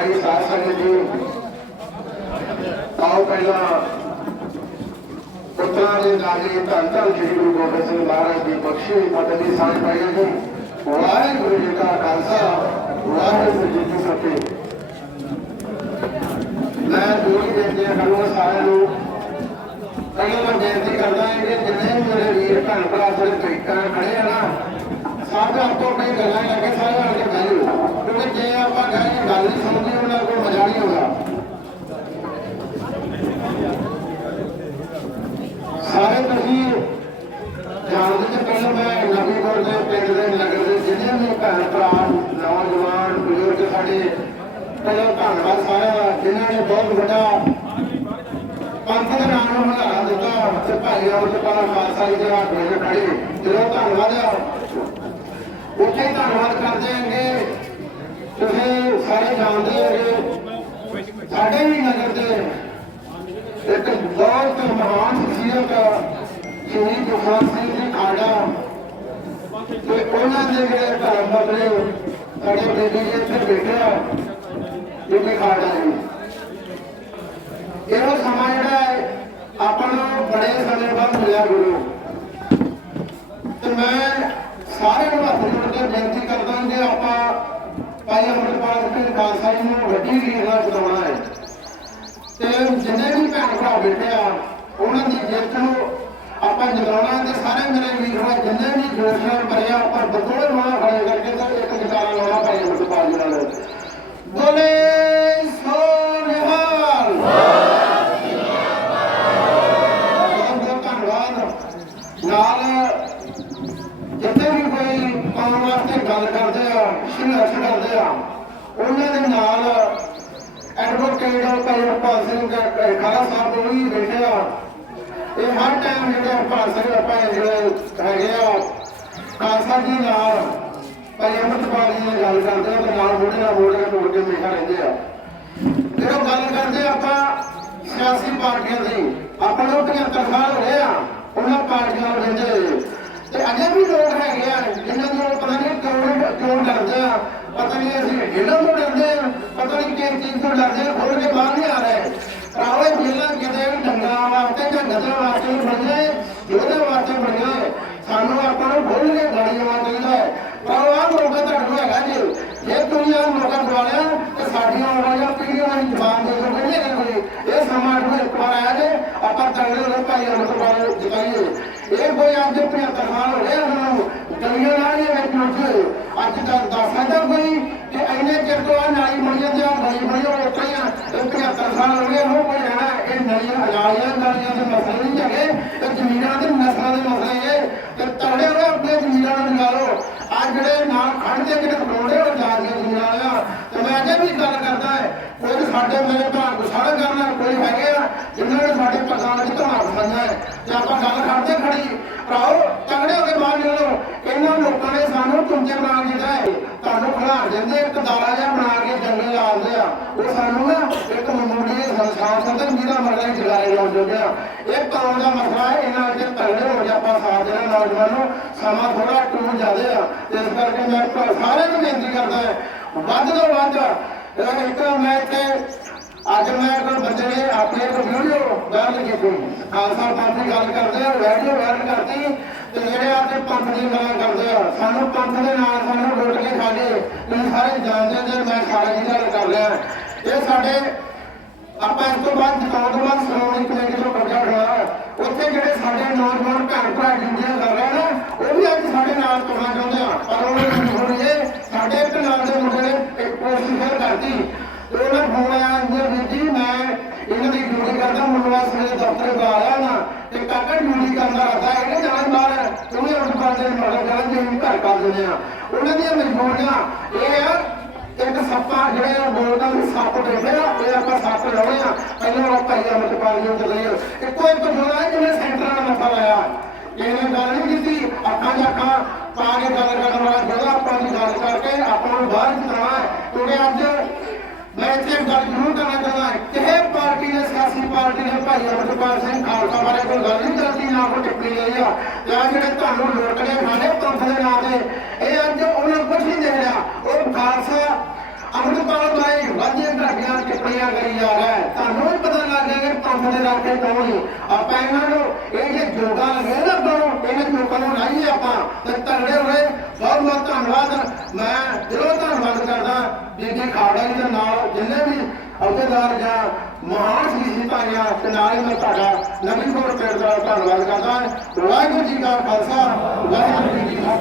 ਪਿਆਰੀ ਸਾਧ ਸੰਗਤ ਜੀ ਆਓ ਪਹਿਲਾਂ ਪੁੱਤਰਾਂ ਦੇ ਨਾਲੇ ਧੰਨ ਧੰਨ ਸ੍ਰੀ ਗੁਰੂ ਗੋਬਿੰਦ ਸਿੰਘ ਮਹਾਰਾਜ ਦੀ ਬਖਸ਼ੀ ਹੋਈ ਫਤਿਹ ਦੀ ਸਾਂਝ ਪਾਈਏ ਜੀ ਵਾਹਿਗੁਰੂ ਜੀ ਕਾ ਖਾਲਸਾ, ਵਾਹਿਗੁਰੂ ਜੀ ਕੀ ਫਤਿਹ। ਮੈਂ ਦੂਰੀ ਬੇਨਤੀ ਕਰੂੰਗਾ ਸਾਰਿਆਂ ਨੂੰ। ਪਹਿਲਾਂ ਮੈਂ ਬੇਨਤੀ ਕਰਦਾ ਹਾਂ ਕਿ ਜਿੰਨੇ ਵੀ ਮੇਰੇ ਵੀਰ, ਭੈਣ ਭਰਾ ਜਿਹੜੇ ਤਰੀਕਾਂ ਖੜੇ ਆ ਨਾ, ਸਭ ਆਪੋ ਆਪਣੀ ਗੱਲਾਂ ਲੈ ਕੇ ਸਾਰੇ ਕਿਉਂਕਿ ਜੇ ਆਪਾਂ ਕਹਾਂਗੇ ਗੱਲ ਨਹੀਂ ਸਮਝੀ ਉਹਨਾਂ ਕੋਲ ਮਜ਼ਾ ਨਹੀਂ ਆਉਂਦਾ। ਸਾਰੇ ਤੁਸੀਂ ਜਾਣਦੇ ਜੇ ਪਹਿਲਾਂ ਮੈਂ ਨਵੀਂਪੁਰ ਦੇ ਪਿੰਡ ਦੇ ਨਗਰ ਦੇ ਜਿੰਨੇ ਵੀ ਭੈਣ ਭਰਾ, ਨੌਜਵਾਨ, ਬਜ਼ੁਰਗ ਸਾਡੇ, ਪਹਿਲਾਂ ਧੰਨਵਾਦ ਸਾਰਿਆਂ ਜਿਨ੍ਹਾਂ ਨੇ ਬਹੁਤ ਵੱਡਾ ਪੰਥ ਦੇ ਨਾਮ ਨੂੰ ਹੰਗਾਰਾ ਦਿੱਤਾ, ਤੇ ਭਾਈ ਅਮਰਪਾਲ ਖਾਲਸਾ ਜੀ ਦੇ ਹੱਥ ਵਿੱਚ ਖੜੇ। ਜਦੋਂ ਧੰਨਵਾਦ ਉੱਥੇ ਧੰਨਵਾਦ ਕਰਦੇ ਹਾਂਗੇ। ਤੁਸੀਂ ਸਾਰੇ ਜਾਣਦੇ ਹੋ ਸਾਡੇ ਵੀ ਨਗਰ ਦੇ ਇੱਕ ਬਹੁਤ ਮਹਾਨ ਸ਼ਖਸੀਅਤ ਸ਼ਹੀਦ ਜੁਗਾਨ ਸਿੰਘ ਜੀ ਖਾੜਾ ਤੇ ਉਹਨਾਂ ਦੇ ਜਿਹੜੇ ਧਰਮ ਬਦਲੇ ਸਾਡੇ ਬੇਬੀ ਜੀ ਇੱਥੇ ਬੈਠੇ ਆ ਜਿਵੇਂ ਖਾੜਾ ਜੀ। ਇਹੋ ਸਮਾਂ ਜਿਹੜਾ ਹੈ, ਆਪਾਂ ਨੂੰ ਬੜੇ ਸਮੇਂ ਬਾਅਦ ਮਿਲਿਆ ਗੁਰੂ। ਤੇ ਮੈਂ ਸਾਰਿਆਂ ਨੂੰ ਹੱਥ ਜੋੜ ਕੇ ਬੇਨਤੀ ਕਰਦਾ ਹਾਂ ਕਿ ਆਪਾਂ ਭਾਈ ਅਮਰਪਾਲ ਸਿੰਘ ਖਾਲਸਾ ਜੀ ਨੂੰ ਵੱਡੀ ਰੀਤ ਨਾਲ ਚਲਾਉਣਾ ਹੈ। ਤੇ ਜਿੰਨੇ ਵੀ ਭੈਣ ਭਰਾ ਬੈਠੇ ਆ, ਉਹਨਾਂ ਦੀ ਜਿੱਤ ਨੂੰ ਆਪਾਂ ਜਗਾਉਣਾ ਤੇ ਸਾਰੇ ਮੇਰੇ ਵੀਰ ਹੋਏ ਜਿੰਨੇ ਵੀ ਜੋਸ਼ ਨਾਲ ਭਰਿਆ, ਆਪਾਂ ਬਤੋੜੇ ਮਾਂ ਖੜੇ ਕਰਕੇ ਤੇ ਇੱਕ ਜਗਾਰਾ ਲਾਉਣਾ ਭਾਈ ਅਮਰਪਾਲ ਜੀ ਨਾਲ। ਬੋਲੇ ਸੋ ਨਿਹਾਲ ਬਹੁਤ ਬਹੁਤ ਧੰਨਵਾਦ ਨਾਲ ਜਿੱਥੇ ਵੀ ਕੋਈ ਕੌਮ ਵਾਸਤੇ ਗੱਲ ਕਰਦੇ ਆ ਸੰਘਰਸ਼ ਉਹਨਾਂ ਦੇ ਨਾਲ ਐਡਵੋਕੇਟ ਭਾਈ ਹਰਪਾਲ ਸਿੰਘ ਖਾਲਾ ਸਾਹਿਬ ਉਹ ਵੀ ਬੈਠੇ ਆ ਇਹ ਹਰ ਟਾਈਮ ਜਿਹੜੇ ਹਰਪਾਲ ਸਿੰਘ ਆਪਾਂ ਜਿਹੜੇ ਹੈਗੇ ਆ, ਖਾਲਸਾ ਜੀ ਨਾਲ ਭਾਈ ਅਮਰਪਾਲ ਜੀ ਨਾਲ ਗੱਲ ਕਰਦੇ ਆ ਤੇ ਨਾਲ ਮੋਢੇ ਨਾਲ ਮੋਢੇ ਤੋੜ ਕੇ ਹਮੇਸ਼ਾ ਰਹਿੰਦੇ ਆ। ਜਦੋਂ ਗੱਲ ਕਰਦੇ ਆਪਾਂ ਸਿਆਸੀ ਪਾਰਟੀਆਂ ਦੀ, ਆਪਾਂ ਨੂੰ 75 ਸਾਲ ਹੋ ਗਏ ਆ, ਉਹਨਾਂ ਪਾਰਟੀਆਂ ਨੂੰ ਰਹਿੰਦੇ ਤੇ ਅਜੇ ਵੀ ਲੋਕ ਹੈਗੇ ਆ, ਜਿਨ੍ਹਾਂ ਨੂੰ ਪਤਾ ਨਹੀਂ ਕਿਉਂ ਕਿਉਂ ਡਰਦੇ ਆ। ਪਤਾ ਨਹੀਂ ਅਸੀਂ ਇਹਨਾਂ ਤੋਂ ਡਰਦੇ ਆ ਪਤਾ ਨਹੀਂ ਕਿਸ ਚੀਜ਼ ਤੋਂ ਡਰਦੇ ਆ ਖੋਲ ਕੇ ਬਾਹਰ ਨਹੀਂ ਆ ਰਹੇ। ਰਾਵੇ ਜਿਲਾ ਕਿਤੇ ਵੀ ਡੰਗਾ ਵਾਸਤੇ, ਜਾਂ ਨਜ਼ਰ ਵਾਸਤੇ ਨਹੀਂ ਬਣਿਆ ਉਹਦੇ ਵਾਸਤੇ ਬਣਿਆ ਸਾਨੂੰ ਆਪਾਂ ਨੂੰ ਖੋਲ ਕੇ ਗਾੜੀ ਆਉਣਾ ਚਾਹੀਦਾ ਹੈ। ਪਰ ਆਹ ਮੌਕਾ ਤੁਹਾਡੇ ਕੋਲ ਹੈਗਾ ਜੀ। ਜੇ ਤੁਸੀਂ ਆਹ ਮੌਕਾ ਦਵਾ ਲਿਆ ਤੇ ਸਾਡੀਆਂ ਆਉਣ ਵਾਲੀਆਂ ਪੀੜ੍ਹੀਆਂ ਨੂੰ ਜਵਾਬ ਦੇ ਸਕਦੇ ਨਹੀਂ ਹੈਗੇ ਕੋਈ ਇਹ ਸਮਾਂ ਨੂੰ ਇੱਕ ਵਾਰ ਆਇਆ ਜੇ, ਆਪਾਂ ਤਗੜੇ ਹੋ ਭਾਈ ਅਮਰਪਾਲ ਜਿਤਾਈਏ ਇਹ ਕੋਈ ਅੱਜ ਦੇ 75 ਸਾਲ ਹੋ ਗਏ ਸਾਨੂੰ। ਦੁਨੀਆ ਨਾਲ ਹੀ ਵਿੱਚ ਉੱਠੇ ਅੱਜ ਤੱਕ ਦੱਸ ਸਕਦਾ ਕੋਈ ਕਿ ਇੰਨੇ ਚਿਰ ਤੋਂ ਆ ਨਾਲੀ ਮੜੀਆਂ ਤੇ ਆ ਬੜੀ ਬੜੀਆਂ ਉੱਠੀਆਂ ਇਹ 75 ਸਾਲ ਹੋ ਗਏ, ਉਹ ਕੋਈ ਰਹਿਣਾ ਇਹ ਨਲੀਆਂ ਅਜਾਲੀਆਂ ਨਾਲੀਆਂ ਦੇ ਮਸਲੇ ਨਹੀਂ ਹੈਗੇ ਇਹ ਜ਼ਮੀਨਾਂ ਦੇ ਨਸਲਾਂ ਦੇ ਮਸਲੇ ਇਹ ਤੇ ਤਗੜੇ ਹੋਏ ਆਪਣੇ ਜ਼ਮੀਨਾਂ ਨੂੰ ਨਿਕਾਲੋ। ਆ ਜਿਹੜੇ ਨਾਲ ਖੜਦੇ ਜਿਹੜੇ ਖਲੋੜੇ ਹੋ ਜਾ ਕੇ ਜ਼ਮੀਨਾਂ ਵਾਲਿਆ ਤੇ ਮੈਂ ਅਜੇ ਵੀ ਗੱਲ ਕਰਦਾ ਹੈ, ਕੋਈ ਸਾਡੇ ਮੇਰੇ ਭਰਾ ਨੂੰ ਕਰਨਾ ਕੋਈ ਹੈਗੇ ਆ, ਜਿਨ੍ਹਾਂ ਨੇ ਸਾਡੇ ਪ੍ਰਧਾਨ ਵਿੱਚ ਧੌਣਾ ਫਸਾਈਆਂ ਹੈ। ਤੇ ਆਪਾਂ ਗੱਲ ਕਰਦੇ ਖੜੀ, ਭਰਾਓ ਤਗੜੇ ਹੋ ਕੇ ਬਾਹਰ ਨਿਕਲੋ ਇਹਨਾਂ ਲੋਕਾਂ ਨੇ ਸਾਨੂੰ ਤੁੰਜੇ ਬਣਾ ਕੇ ਹੈ ਤੁਹਾਨੂੰ ਖਿਲਾਰ ਦਿੰਦੇ, ਇੱਕ ਦਾਰਾ ਜਿਹਾ ਬਣਾ ਕੇ ਜੰਗਲ ਲਾਉਂਦੇ ਆ ਉਹ ਸਾਨੂੰ ਨਾ ਇੱਕ ਮਮੂਲੀ ਸੰਸਾਰ ਸੰਦਨ ਜਿਹਦਾ ਮਰਦਾ ਜਗਾਰੇ ਲਾਉਣ ਜੋਗੇ ਆ। ਇਹ ਕੌਮ ਦਾ ਮਸਲਾ ਹੈ, ਇਹਨਾਂ ਅੱਗੇ ਤਗੜੇ ਹੋ ਕੇ ਆਪਾਂ ਸਾਥ ਦੇਣਾ ਨੌਜਵਾਨੋ ਸਮਾਂ ਥੋੜਾ ਟੂਰ ਜ਼ਿਆਦੇ ਆ। ਇਸ ਕਰਕੇ ਮੈਂ ਸਾਰਿਆਂ ਨੂੰ ਬੇਨਤੀ ਕਰਦਾ ਹੈ, ਵੱਧ ਤੋਂ ਵੱਧ ਇੱਕ ਮੈਂ ਇੱਥੇ, ਅੱਜ ਮੈਂ ਕੋਈ ਬੰਦੇ ਨੇ ਆਪਣੇ ਇੱਕ ਵੀਡੀਓ ਵਾਇਰਲ ਕੀਤੀ। ਖਾਲਸਾ ਪੰਥ ਦੀ ਗੱਲ ਕਰਦੇ ਆ ਵੀਡੀਓ ਕਰਤੀ ਤੇ ਜਿਹੜੇ ਆ ਤੇ ਪੰਥ ਦੀ ਗੱਲਾਂ ਕਰਦੇ ਆ, ਸਾਨੂੰ ਪੰਥ ਦੇ ਨਾਲ ਸਾਨੂੰ ਲੁੱਟ ਕੇ ਖਾ ਤੁਸੀਂ ਸਾਰੇ ਜਾਣਦੇ ਜੇ ਮੈਂ ਸਾਰਾ ਜੀ ਗੱਲ ਕਰ ਰਿਹਾ। ਇਹ ਸਾਡੇ, ਆਪਾਂ ਇਸ ਤੋਂ ਬਾਅਦ ਜਿਤਾਉਣ ਸ਼੍ਰੋਮਣੀ ਕਮੇਟੀ ਤੋਂ ਕਬਜ਼ਾ ਉਠਾਇਆ ਉੱਥੇ ਜਿਹੜੇ ਸਾਡੇ ਨੌਜਵਾਨ ਭੈਣ ਭਰਾ ਡਿਊਟੀਆਂ ਕਰ ਰਹੇ ਨੇ, ਉਹ ਵੀ ਅੱਜ ਸਾਡੇ ਨਾਲ ਤੁਰਨਾ ਚਾਹੁੰਦੇ ਆ। ਪਰ ਉਹਨਾਂ ਨੂੰ ਮਜਬੂਰੀ ਸਾਡੇ ਇੱਕ ਨਾਲ ਦੇ ਮੁੰਡੇ ਨੇ ਇੱਕ ਕੋਸ਼ਿਸ਼ ਫਿਰ ਕਰਤੀ। ਉਹਨਾਂ ਫੋਨ ਆਇਆ ਜੀ ਮੈਂ ਇਹਨਾਂ ਦੀ ਡਿਊਟੀ ਕਰਦਾ, ਮੁੰਡਾ ਸਵੇਰੇ ਦਫ਼ਤਰ ਬੁਲਾ ਆਇਆ ਨਾ ਤੇ ਕਾਕਾ ਡਿਊਟੀ ਇਹਨੇ ਜਾਣਾ ਬਾਹਰ ਉਹਨੇ ਉੱਠ ਕਰਦੇ ਮਗਰ ਕਰਨ ਜੇ ਘਰ ਕਰ ਦਿੰਦੇ ਆ। ਉਹਨਾਂ ਦੀਆਂ ਮਜਬੂਰੀਆਂ, ਇਹ ਆ, ਇੱਕ ਸੱਪਾ ਜਿਹੜੇ ਬੋਲਦਾ ਵੀ ਸੱਪ ਦੇਖਦੇ ਆ, ਇਹ ਆਪਾਂ ਸੱਪ ਲਾਉਣੇ ਆ। ਪਹਿਲਾਂ ਉਹ ਭਾਈ ਅਮਰਪਾਲ ਨੂੰ ਚੱਲੇ ਇੱਕੋ ਇੱਕ ਬੋਲਾ ਜਿਹਨੇ ਸੈਂਟਰ ਨਾਲ ਮੱਥਾ ਲਾਇਆ। ਇਹਨੇ ਗੱਲ ਨਹੀਂ ਕੀਤੀ, ਅੱਖਾਂ ਜੱਖਾਂ ਪਾ ਕੇ ਗੱਲ ਕਰਨ ਵਾਲਾ ਜਿਹੜਾ ਆਪਾਂ ਦੀ ਗੱਲ ਕਰਕੇ ਆਪਾਂ ਨੂੰ ਬਾਹਰ ਜਿਤਾਉਣਾ ਹੈ। ਕਿਉਂਕਿ ਅੱਜ ਮੈਂ ਇੱਥੇ ਗੱਲ ਜ਼ਰੂਰ ਕਰਨਾ ਚਾਹੁੰਦਾ ਹਾਂ ਕਿਸੇ ਪਾਰਟੀ ਨੇ ਸਿਆਸੀ ਪਾਰਟੀ ਨੇ ਭਾਈ ਅਮਰਪਾਲ ਸਿੰਘ ਖਾਲਸਾ ਬਾਰੇ ਕੋਈ ਗੱਲ ਨਹੀਂ ਕਰਦੀ ਨਾ ਕੋਈ ਟਿੱਪਣੀ ਲਈ ਆ। ਤੇ ਜਿਹੜੇ ਤੁਹਾਨੂੰ ਲੁੱਟ ਕੇ ਖਾਣੇ ਪੰਥ ਦੇ ਨਾਂ ਤੇ, ਇਹ ਅੱਜ ਉਹਨਾਂ ਕੁਝ ਨਹੀਂ ਦੇਖ ਰਿਹਾ ਉਹ ਖਾਲਸਾ ਅਮਰਪਾਲ ਬਾਰੇ ਵਾਦੀਆਂ ਕਰੀ ਜਾ ਰਿਹਾ ਤੁਹਾਨੂੰ ਵੀ ਪਤਾ ਲੱਗ ਗਿਆ ਕਿ ਪੰਥ ਦੇ ਰਾਖੇ ਕੌਣ ਨੇ ਆਪਾਂ ਇਹਨਾਂ ਨੂੰ ਇਹ ਜੇ ਜੋਗਾ ਲੱਗੇ ਨਾ ਆਪਾਂ ਇਹਨਾਂ ਜੋਗਾ ਨੂੰ ਲਾਈਏ ਆਪਾਂ, ਤੇ ਤਗੜੇ ਹੋਏ ਬਹੁਤ ਬਹੁਤ ਧੰਨਵਾਦ। ਮੈਂ ਦਿਲੋਂ ਧੰਨਵਾਦ ਕਰਦਾ, ਬੀਬੀ ਖਾੜਾ ਜੀ ਦੇ ਨਾਲ, ਜਿੰਨੇ ਵੀ ਅਹੁਦੇਦਾਰ ਜਾਂ ਮਹਾਨ ਸੀ ਤੇ ਨਾਲ ਹੀ ਮੈਂ ਤੁਹਾਡਾ ਨਵੀਂ ਕੋਟ ਪਿੰਡ ਦਾ ਧੰਨਵਾਦ ਕਰਦਾ ਵਾਹਿਗੁਰੂ ਜੀ ਕਾ ਖਾਲਸਾ, ਵਾਹਿਗੁਰੂ ਜੀ ਕੀ ਫਤਿਹ।